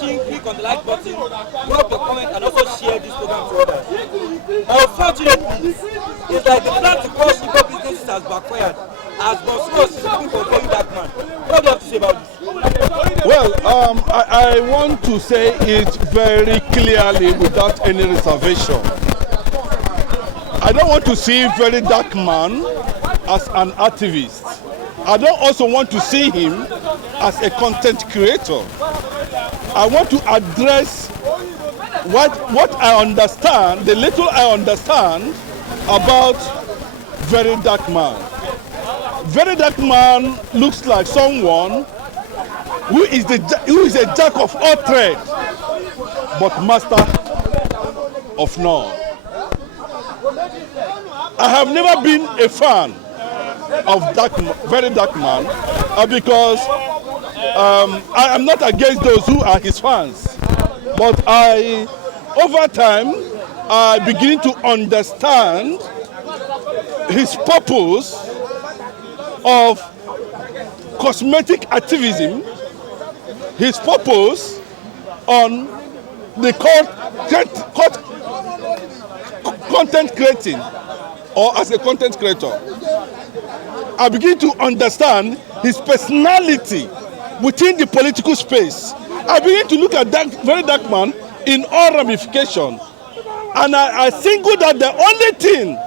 watching, click on the like button, drop your comment, and also share this program to others. Unfortunately, it's like the plan to crush Igbo businesses has backfired, as Blord is looking for a very dark man. What do you have to say about this? Well, I want to say it very clearly without any reservation. I don't want to see a very dark man as an activist. I don't also want to see him as a content creator. I want to address what I understand, the little I understand about very dark man. Very dark man looks like someone who is a jack of all trades, but master of none. I have never been a fan of very dark man because I am not against those who are his fans, but over time, I begin to understand his purpose of cosmetic activism, his purpose on the content creating, or as a content creator. I begin to understand his personality within the political space. I begin to look at that very dark man in all ramifications. And I singled out the only thing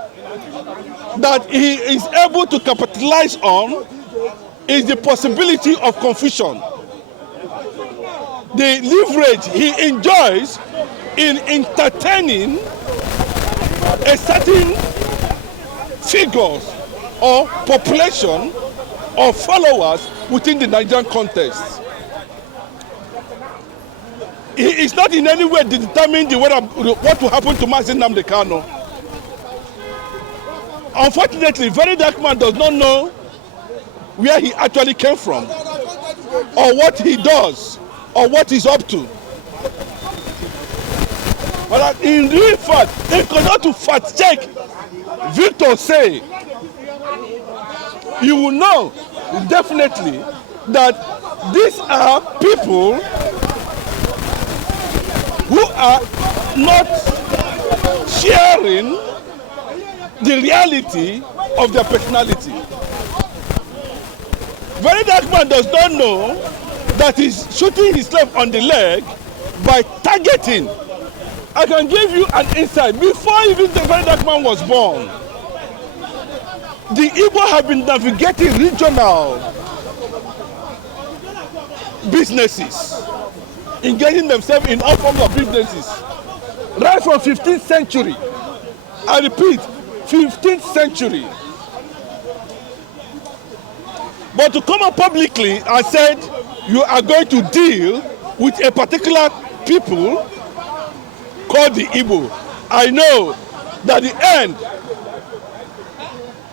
that he is able to capitalize on is the possibility of confusion. The leverage he enjoys in entertaining a certain figures or population of followers within the Nigerian context. He is not in any way determining what will happen to Mazi Nnamdi Kanu. Unfortunately, very dark man does not know where he actually came from, or what he does, or what he's up to. But in real fact, if you not to fact check Victor say, you will know definitely that these are people who are not sharing the reality of their personality. Very dark man does not know that he's shooting himself on the leg by targeting. I can give you an insight. Before even the very dark man was born, the Igbos have been navigating regional businesses, engaging themselves in all forms of businesses, right from 15th century. I repeat, 15th century. But to come out publicly and said you are going to deal with a particular people called the Igbo, I know that the end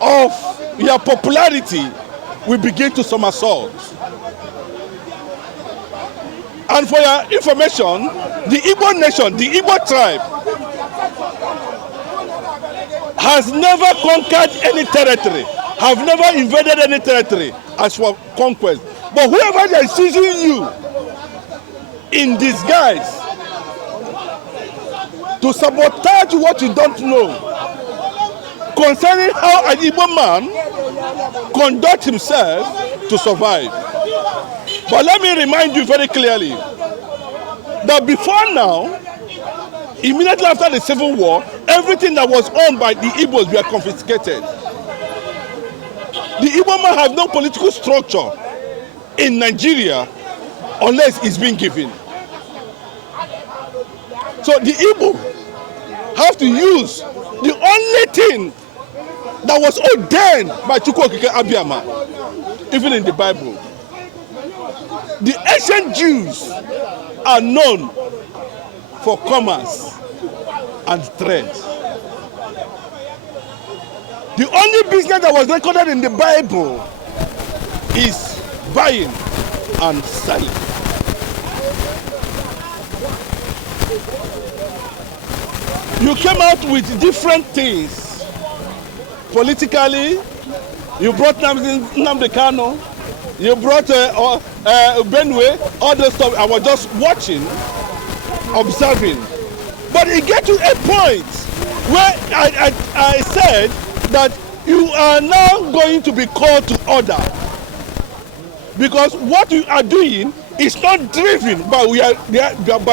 of your popularity will begin to somersault. And for your information, the Igbo nation, the Igbo tribe, has never conquered any territory, have never invaded any territory as for conquest. But whoever is using you in disguise to sabotage what you don't know concerning how an Igbo man conducts himself to survive. But let me remind you very clearly that before now, immediately after the Civil War, everything that was owned by the Igbos were confiscated. The Igbo man has no political structure in Nigeria unless it's being given. So the Igbo have to use the only thing that was ordained by Chukwuokike Abiyama, even in the Bible. The ancient Jews are known for commerce and trade. The only business that was recorded in the Bible is buying and selling. You came out with different things. Politically, you brought Nnamdi Kanu, you brought Benue, all those stuff. I was just watching, observing. But it gets to a point where I said that you are now going to be called to order. Because what you are doing is not driven by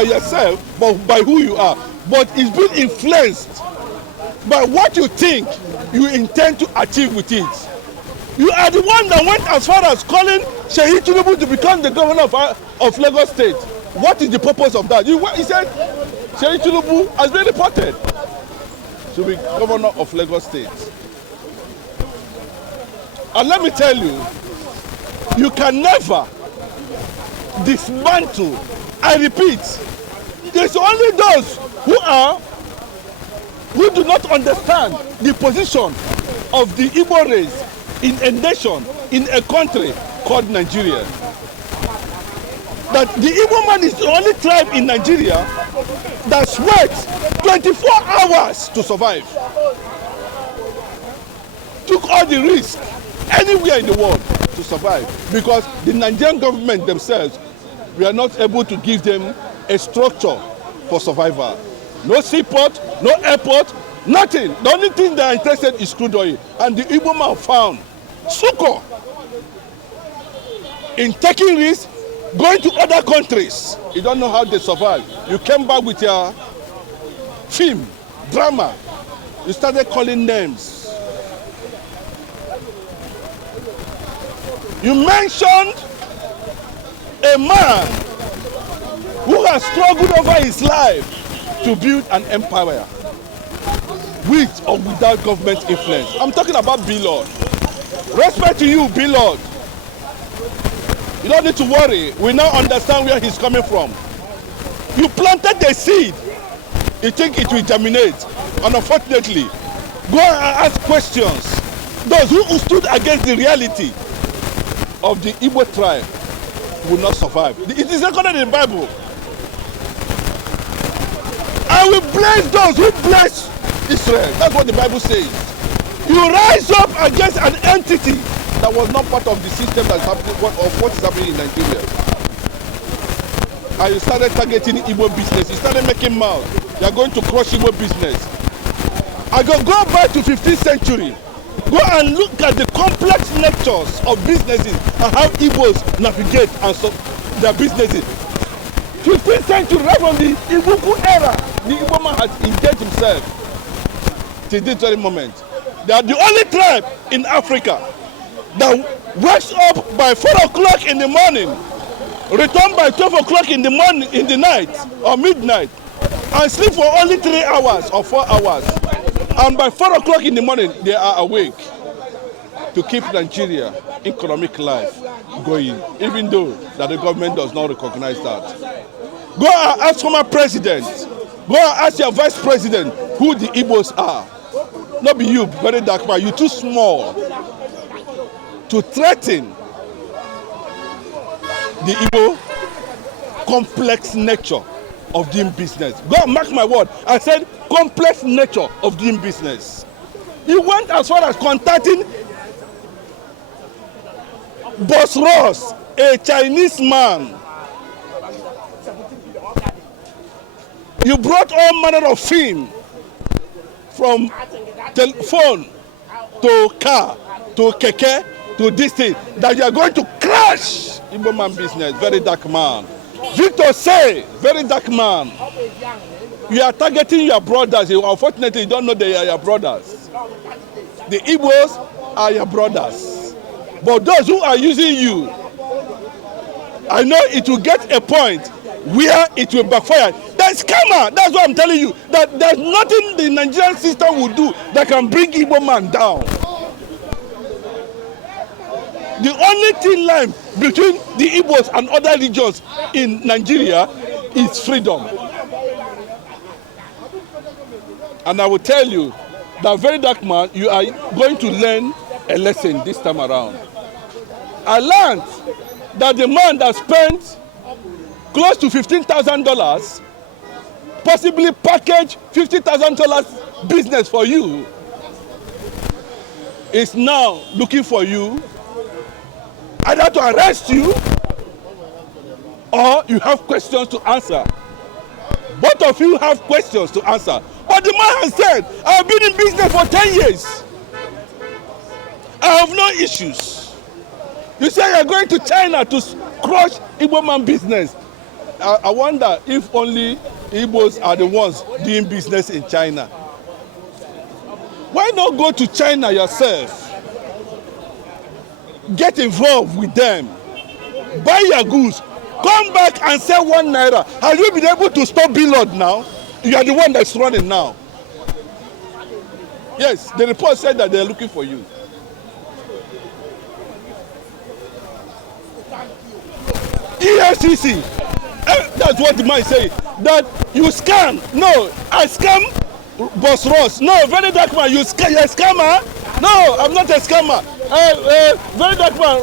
yourself, but by who you are. But it's being influenced by what you think you intend to achieve with it. You are the one that went as far as calling Sheyi Tinubu to become the governor of Lagos State. What is the purpose of that? He said Sheyi Tinubu has been reported to be governor of Lagos State. And let me tell you, you can never dismantle. I repeat, it's only those who do not understand the position of the Igbo race in a nation, in a country called Nigeria. That the Igbo man is the only tribe in Nigeria that sweats 24 hours to survive. Took all the risk anywhere in the world to survive, because the Nigerian government themselves, we are not able to give them a structure for survival. No seaport, no airport, nothing. The only thing they are interested in is crude oil. And the Igbo man found succor in taking risks, going to other countries. You don't know how they survive. You came back with your film, drama. You started calling names. You mentioned a man who has struggled over his life to build an empire with or without government influence. I'm talking about Blord. Respect to you, Blord. You don't need to worry. We now understand where he's coming from. You planted the seed. You think it will germinate. And unfortunately, go and ask questions. Those who stood against the reality of the Igbo tribe will not survive. It is recorded in the Bible. I will bless those who bless Israel. That's what the Bible says. You rise up against an entity that was not part of the system that's happening, of what is happening in Nigeria. And you started targeting Igbo business. You started making mouth. You are going to crush Igbo business. I go back to 15th century. Go and look at the complex natures of businesses and how Igbos navigate and their businesses. 15th century, right from the Ibuku era, the Igbo man has engaged himself till this very moment. They are the only tribe in Africa that wakes up by 4 o'clock in the morning, return by 12 o'clock in the morning, in the night or midnight, and sleep for only 3 hours or 4 hours. And by 4 o'clock in the morning, they are awake to keep Nigeria economic life going, even though that the government does not recognize that. Go and ask former president, go and ask your vice president who the Igbos are. Not be you, very dark man. You're too small to threaten the Igbo complex nature of doing business. Go and mark my word. I said complex nature of doing business. He went as far as contacting Boss Ross, a Chinese man. You brought all manner of film, from telephone to car to keke to this thing, that you are going to crash Igbo man business. Very dark man. Victor say, very dark man. You are targeting your brothers. Unfortunately, you don't know they are your brothers. The Igbos are your brothers. But those who are using you, I know it will get a point where it will backfire. That's scammer. That's what I'm telling you. That there's nothing the Nigerian system will do that can bring Igbo man down. The only thin line between the Igbos and other regions in Nigeria is freedom. And I will tell you that, very dark man, you are going to learn a lesson this time around. I learned that the man that spent close to $15,000 possibly package $50,000 business for you is now looking for you either to arrest you or you have questions to answer. Both of you have questions to answer. But the man has said, I have been in business for 10 years. I have no issues. You say you're going to China to crush Igbo man business. I wonder if only Igbos are the ones doing business in China. Why not go to China yourself? Get involved with them. Buy your goods. Come back and sell 1 naira. Have you been able to stop Blord now? You are the one that's running now. Yes, the report said that they're looking for you. EFCC, that's what the man is saying. That you scam. No, I scam Boss Ross. No, very dark man, you're a scammer. No, I'm not a scammer. Very dark man,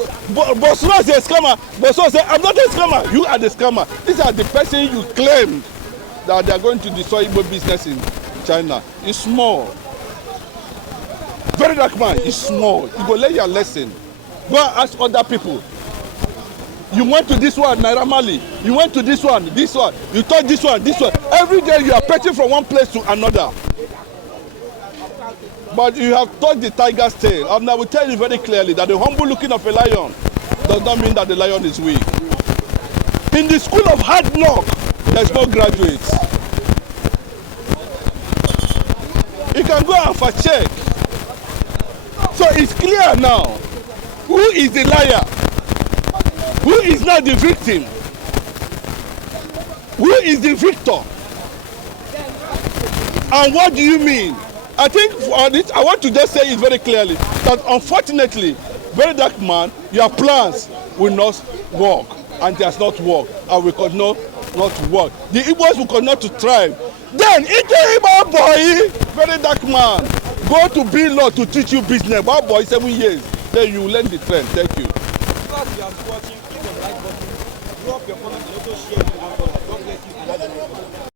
Boss Ross is a scammer. Boss Ross said, I'm not a scammer. You are the scammer. These are the person you claimed that they are going to destroy Igbo business in China. It's small. Very dark man, it's small. You go learn your lesson. Go and ask other people. You went to this one, Naira Marley. You went to this one. You touch this one. Every day you are petting from one place to another. But you have touched the tiger's tail. And I will tell you very clearly that the humble looking of a lion does not mean that the lion is weak. In the school of hard knock, there's no graduates. You can go and fact check. So it's clear now who is the liar, who is not the victim, who is the victor, and what do you mean? I think for this, I want to just say it very clearly that unfortunately, very dark man, your plans will not work, and it has not worked, and we could not work. The Igbos will continue to thrive. Then, Igbo boy, very dark man, go to Blord to teach you business. Bad boy, 7 years. Then you learn the trend. Thank you. Because you are watching, click on the like button, drop your comment, and also share it. God bless you.